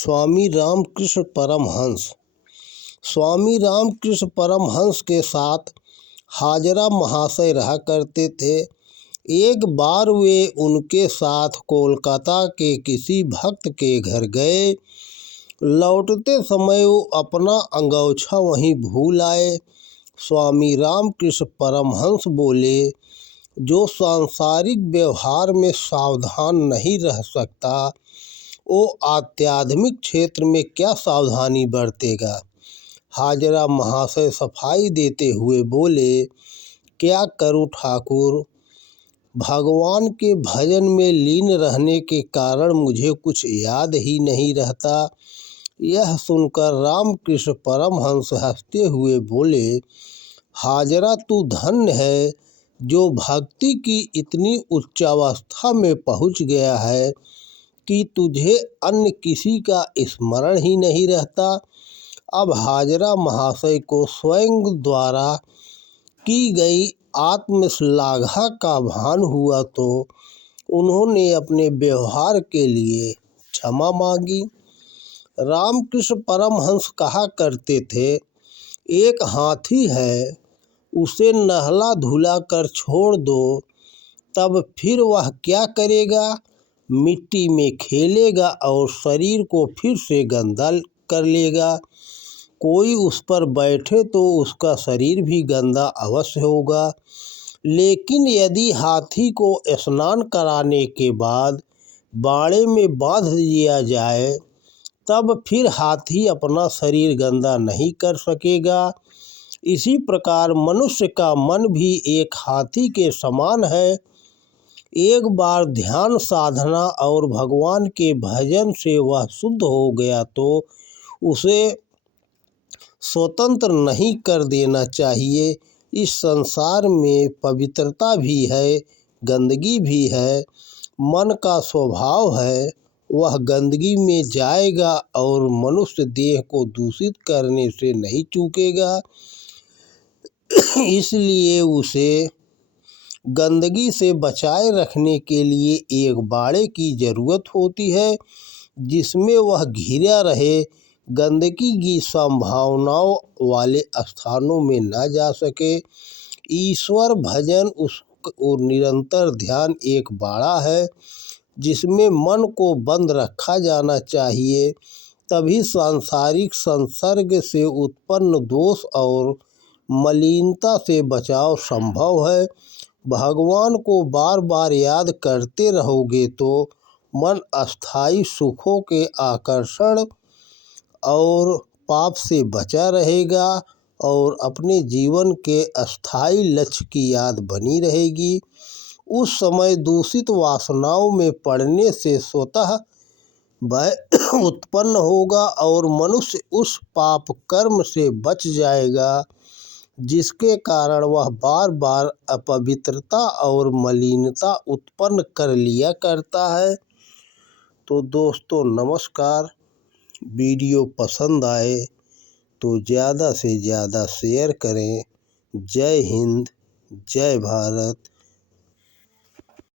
स्वामी रामकृष्ण परमहंस। स्वामी रामकृष्ण परमहंस के साथ हाजरा महाशय रहा करते थे। एक बार वे उनके साथ कोलकाता के किसी भक्त के घर गए। लौटते समय वो अपना अंगोछा वहीं भूल आए। स्वामी रामकृष्ण परमहंस बोले, जो सांसारिक व्यवहार में सावधान नहीं रह सकता वो आध्यात्मिक क्षेत्र में क्या सावधानी बरतेगा। हाजरा महाशय सफाई देते हुए बोले, क्या करूं ठाकुर, भगवान के भजन में लीन रहने के कारण मुझे कुछ याद ही नहीं रहता। यह सुनकर रामकृष्ण परमहंस हंसते हुए बोले, हाजरा तू धन्य है जो भक्ति की इतनी उच्चावस्था में पहुंच गया है कि तुझे अन्य किसी का स्मरण ही नहीं रहता। अब हाजरा महाशय को स्वयं द्वारा की गई आत्मश्लाघा का भान हुआ तो उन्होंने अपने व्यवहार के लिए क्षमा मांगी। रामकृष्ण परमहंस कहा करते थे, एक हाथी है, उसे नहला धुला कर छोड़ दो, तब फिर वह क्या करेगा, मिट्टी में खेलेगा और शरीर को फिर से गंदा कर लेगा। कोई उस पर बैठे तो उसका शरीर भी गंदा अवश्य होगा। लेकिन यदि हाथी को स्नान कराने के बाद बाड़े में बांध दिया जाए, तब फिर हाथी अपना शरीर गंदा नहीं कर सकेगा। इसी प्रकार मनुष्य का मन भी एक हाथी के समान है। एक बार ध्यान साधना और भगवान के भजन से वह शुद्ध हो गया तो उसे स्वतंत्र नहीं कर देना चाहिए। इस संसार में पवित्रता भी है, गंदगी भी है। मन का स्वभाव है, वह गंदगी में जाएगा और मनुष्य देह को दूषित करने से नहीं चूकेगा। इसलिए उसे गंदगी से बचाए रखने के लिए एक बाड़े की ज़रूरत होती है जिसमें वह घिरा रहे, गंदगी की संभावनाओं वाले स्थानों में न जा सके। ईश्वर भजन और निरंतर ध्यान एक बाड़ा है जिसमें मन को बंद रखा जाना चाहिए। तभी सांसारिक संसर्ग से उत्पन्न दोष और मलिनता से बचाव संभव है। भगवान को बार बार याद करते रहोगे तो मन अस्थायी सुखों के आकर्षण और पाप से बचा रहेगा और अपने जीवन के अस्थायी लक्ष्य की याद बनी रहेगी। उस समय दूषित वासनाओं में पड़ने से स्वतः भय उत्पन्न होगा और मनुष्य उस पाप कर्म से बच जाएगा जिसके कारण वह बार बार अपवित्रता और मलिनता उत्पन्न कर लिया करता है। तो दोस्तों नमस्कार। वीडियो पसंद आए तो ज़्यादा से ज़्यादा शेयर करें। जय हिंद, जय भारत।